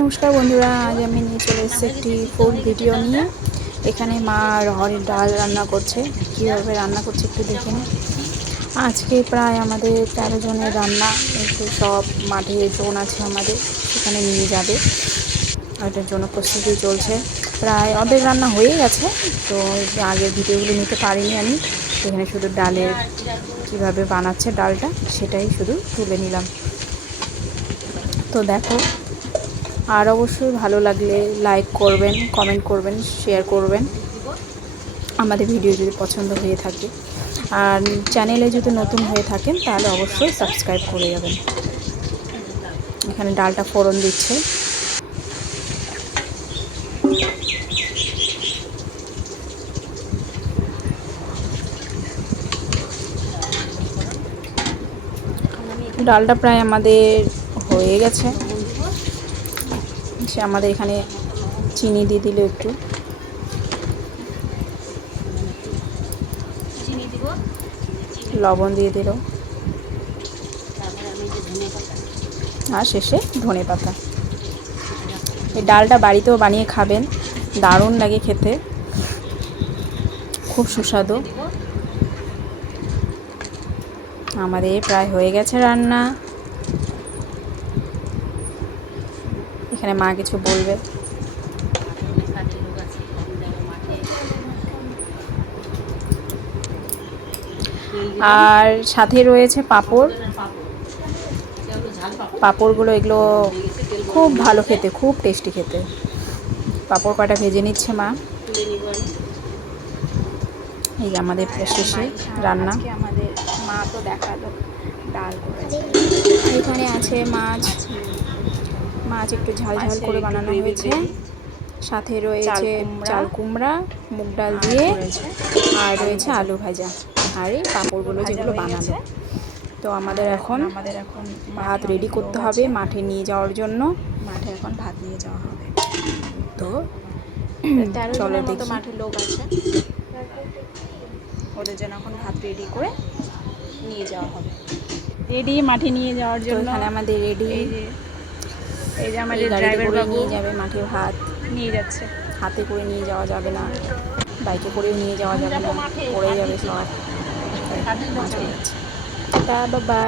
নমস্কার বন্ধুরা, আজ আমি নিয়ে চলে এসেছি একটি ফুল ভিডিও নিয়ে। এখানে মা রহড়ের ডাল রান্না করছে। কীভাবে রান্না করছে একটু দেখে নিন। আজকে প্রায় আমাদের 13 জনের রান্না। একটু সব মাঠে জন আছে আমাদের, সেখানে নিয়ে যাবে, ওটার জন্য প্রস্তুতি চলছে। প্রায় অর্ধেক রান্না হয়ে গেছে, তো আগের ভিডিওগুলো নিতে পারিনি আমি। এখানে শুধু ডালের কীভাবে বানাচ্ছে ডালটা সেটাই শুধু তুলে নিলাম। তো দেখো, আর অবশ্যই ভালো লাগলে লাইক করবেন, কমেন্ট করবেন, শেয়ার করবেন আমাদের ভিডিও যদি পছন্দ হয়ে থাকে। আর চ্যানেলে যদি নতুন হয়ে থাকেন তাহলে অবশ্যই সাবস্ক্রাইব করে যাবেন। এখানে ডালটা ফোড়ন দিচ্ছে। ডালটা প্রায় আমাদের হয়ে গেছে। সে আমাদের এখানে চিনি দিয়ে দিল, একটু লবণ দিয়ে দিল, আর শেষে ধনেপাতা। এই ডালটা বাড়িতেও বানিয়ে খাবেন, দারুণ লাগে খেতে, খুব সুস্বাদু। আমাদের প্রায় হয়ে গেছে রান্না। এখানে মা কিছু বলবে। আর সাথে রয়েছে পাঁপড়। পাঁপড়গুলো এগুলো খুব ভালো খেতে, খুব টেস্টি খেতে। পাঁপড় কটা ভেজে নিচ্ছে মা। এই আমাদের শেষে রান্না। আমাদের মা তো দেখালো ডাল করেছে। এখানে আছে মাছ। মাছ একটু ঝাল ঝাল করে বানানো হয়েছে। সাথে রয়েছে চাল কুমড়া মুগ ডাল দিয়ে, আর রয়েছে আলু ভাজা, আর এই পাঁপড়গুলো যেগুলো বানালো। তো আমাদের এখন ভাত রেডি করতে হবে মাঠে নিয়ে যাওয়ার জন্য। মাঠে এখন ভাত নিয়ে যাওয়া হবে। তো চলো দেখি, মাঠে লোক আছে, ওদের জন্য এখন ভাত রেডি করে নিয়ে যাওয়া হবে। রেডি মাঠে নিয়ে যাওয়ার জন্য। এখানে আমাদের রেডি। এই যে আমাদের ড্রাইভার বাবু নিয়ে যাবে মাঠে ভাত। নিয়ে যাচ্ছে। হাতে করে নিয়ে যাওয়া যাবে না, বাইকে করেও নিয়ে যাওয়া যাবে না, পড়ে যাবে সব। চলে যাচ্ছে। টা বাবা।